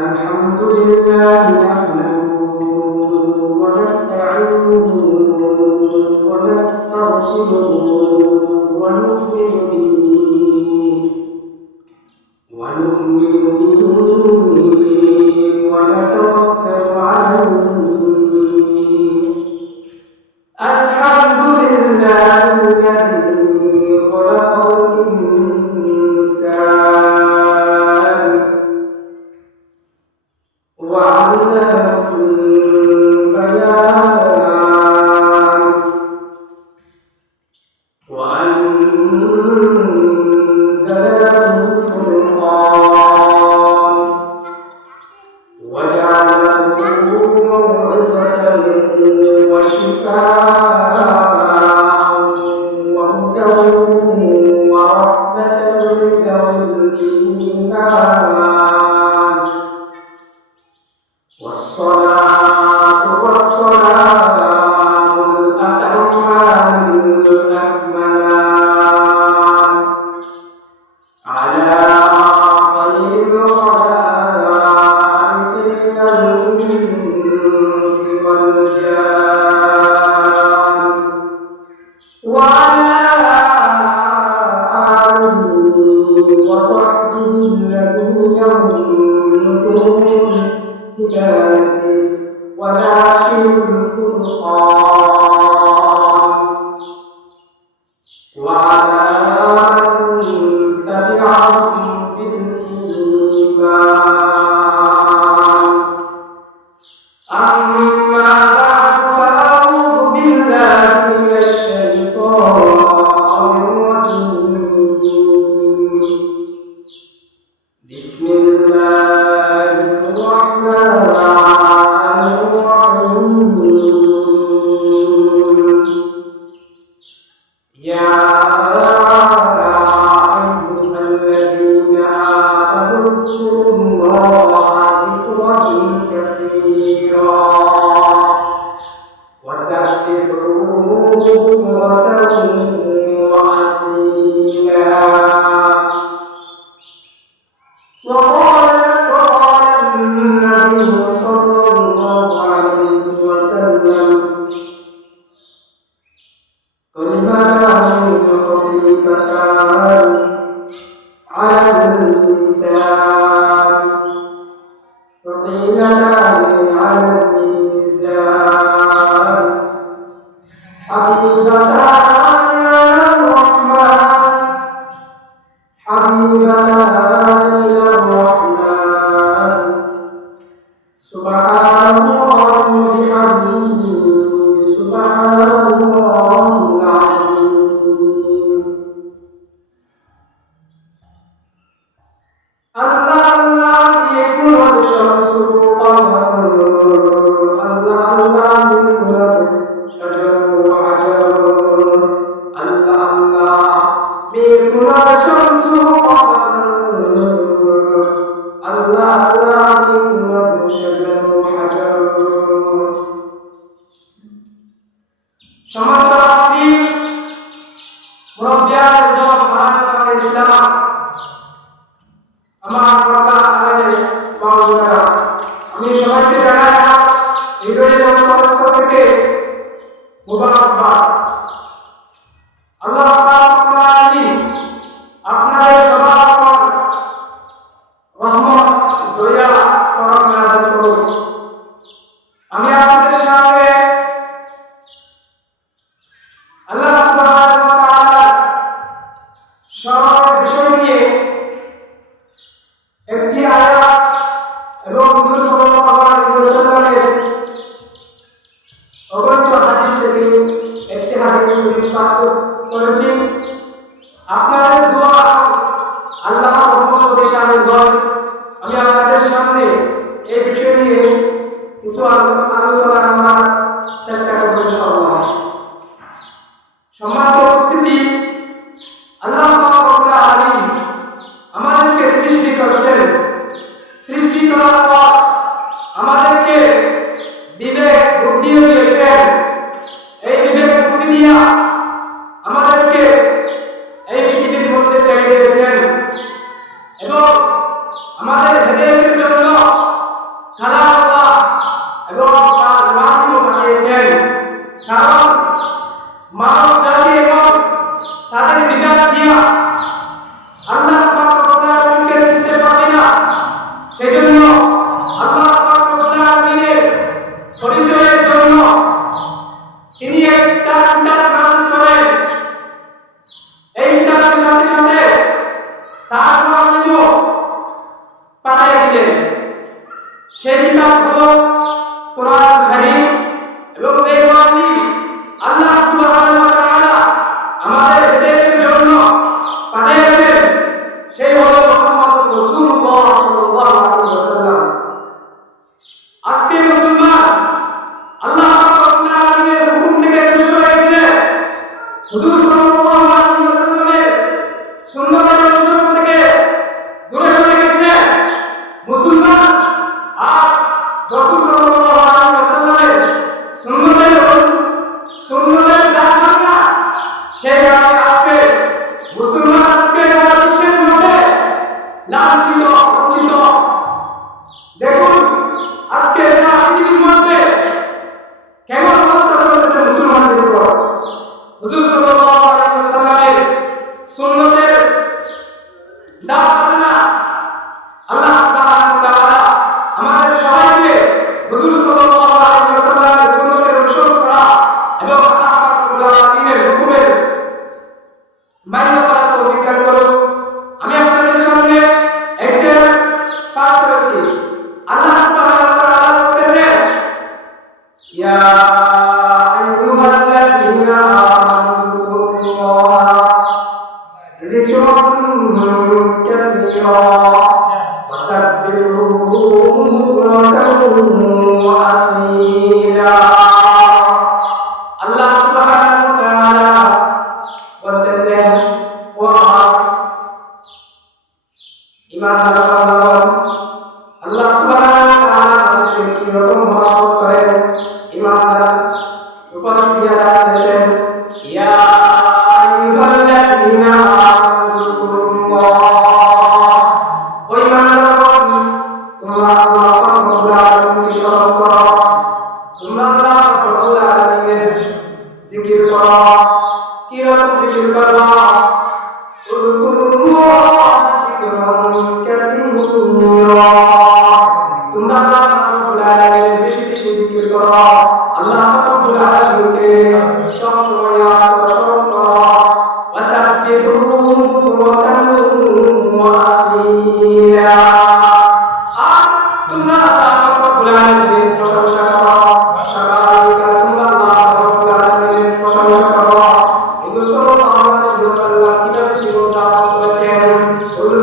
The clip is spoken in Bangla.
الحمد لله نحمده ونستعينه ونستغفره ونؤمن به ونتوكل عليه. الحمد لله الذي خلق الإنسان وعلمه البيان وأنزل له الفرقان وجعله موعظة وشفاء وهدى ورحمة لذوي الإيمان. والصلاة والسلام الأتمان الأكملان على خير الخلائق من الإنس والجان وعلى آله وصحبه الذين هم نجوم الهداية وناشر الفرقان وعلى من تبعهم بالإيمان. أما بعد فأعوذ بالله من الشيطان الرجيم. بسم الله الرحمن الرحيم. يا أيها الذين آمنوا اذكروا الله ذكرا كثيرا وسبحوه بكرة وأصيلا. وقال النبي صلى الله عليه وسلم كلمتان خفيفتان على اللسان ثقيلتان على الميزان حبيبتان إلى الرحمن سبحان الله وبحمده سبحان الله العظيم. الله يكون الشمس والقمر الله يكون شجر وحجر الله يكون الشمس والقمر الله يكون شجر وحجر. সম্মানিত মুরব্বী আজম মানব ইসলাম আমার কথা বাবা আমি সবাইকে জানাই হৃদয়ের অন্তঃস্থ থেকে মুবারকবাদ। আল্লাহ রাব্বুল আলামিন আপনাদের সবার উপর রহমত দয়া করম নাযিল করুন। আমি আপনাদের সামনে আল্লাহ সুবহানাহু ওয়া তাআলা সব বিষয় নিয়ে একটি আয়াত এবং রাসূল সাল্লাল্লাহু আলাইহি ওয়াসাল্লামের অগণিত হাদিস থেকে একটি হাদিস শরীফ পাঠ করেছি। আপনাদের দোয়া আল্লাহ রহমত শামিল হয়। আমি আপনাদের সামনে এই বিষয় নিয়ে কিছু আলোচনা করার চেষ্টা করব ইনশাআল্লাহ। সম্মানিত উপস্থিতি, আল্লাহ রাব্বুল আলামিন আমাদেরকে সৃষ্টি করেছেন। সৃষ্টি করার পর আমাদেরকে বিবেক বুদ্ধি দিয়েছেন। এই বিবেক বুদ্ধি দিয়া আমাদেরকে এই পৃথিবীর মধ্যে চাই দিয়েছেন আমাদের হেদায়েতের জন্য কালামুল্লাহ এবং তার ওয়াহিও পাঠিয়েছেন। কারণ মানব জাতি এবং তাদের বিকাশ দিয়া আল্লাহ পাক রব্বুল আলামিনকে চিনতে পারে না। সেজন্য আল্লাহ পাক রব্বুল আলামিনের পরিচয়ের জন্য তিনি একটা কিতাব নাযিল করেন। এই কিতাবের সাথে সাথে তার ওয়াহিও পাঠিয়ে দিলেন। সেই কিতাব হলো কোরআন কারীম এবং সেই ওয়াহি আল্লাহ সুবহানাহু ওয়া তাআলা আমাদের হেদায়েতের জন্য পাঠিয়েছেন। সেই হলো মুহাম্মদ রাসূলুল্লাহ সাল্লাল্লাহু আলাইহি ওয়াসাল্লাম। আজকে মুসলমান আল্লাহ রাব্বুল আলামিনের হুকুম থেকে দূরে সরে গেছে। হুজুর সাল্লাল্লাহু আলাইহি ওয়াসাল্লামের সুন্নাতের অনুসরণ থেকে দূরে সরে গেছে। মুসলমান আর রাসূল সাল্লাল্লাহু আলাইহি ওয়াসাল্লামের সুন্নাতের দাসমানা সেই কারণে আজকে মুসলমান আজকে সারা বিশ্বের মধ্যে লাঞ্ছিত বঞ্চিত। দেখুন আজকে সারা পৃথিবীর মধ্যে কেমন অবস্থা চলতেছে মুসলমানদের উপর। হুজুর সাল্লাল্লাহু আলাইহি ওয়াসাল্লামের সুন্নতের দাওয়াত আল্লাহ সুবহানাহু ওয়া তাআলা আমাদের সবাইকে হুজুর সাল্লাল্লাহু আলাইহি ওয়াসাল্লামের সুন্নতের অনুসরণ করা এবং আল্লাহ পাক রব্বুল আলামিনের হুকুমের মান্য করার তৌফিক দান করুন। আমি আপনাদের সামনে একটা পাঠ করেছি। আল্লাহ সুবহানাহু ওয়া তাআলা বলেছেন, ইয়া আইয়ুহাল্লাযীনা আমানু যকুরুল্লাহা যিকরান কাসীরা ওয়াসাব্বিহুহু বুকরাতান ওয়া আসীলা। আল্লাহ সুবহানাহু ওয়া তাআলা বলতেছেন, ও ঈমানদারগণ, আল্লাহ সুবহানাহু ওয়া তাআলা আমাদেরকে কি রকম মহব্বত করেন। ঈমানদার উপর দিয়া রাখতেছেন, ইয়া আইয়ুহাল্লাযীনা আমানু যকুরুল্লাহ, ও ঈমানদারগণ, তোমরা আল্লাহ পাক রব্বুল আলামিনকে স্মরণ করো, তোমরা আল্লাহ পাক রব্বুল আলামিনের জিকির করো। কি রকম জিকির করো? তোমরা আল্লাহ পাক রব্বুল আলামিনের বেশি বেশি জিকির করো। আল্লাহ পাক রব্বুল আলামিনকে সব সময় স্মরণ করো। ওয়াসাব্বিহুহু বুকরাতান ওয়া আসীলা। আর তোমরা আল্লাহ পাক রব্বুল আলামিনের প্রশংসা করো। সকালবেলা তোমরা আল্লাহ পাক রব্বুল আলামিনের প্রশংসা করো। হুজুর সাল্লাল্লাহু আলাইহি ওয়াসাল্লাম কিভাবে জীবন যাপন করেছেন, হুজুর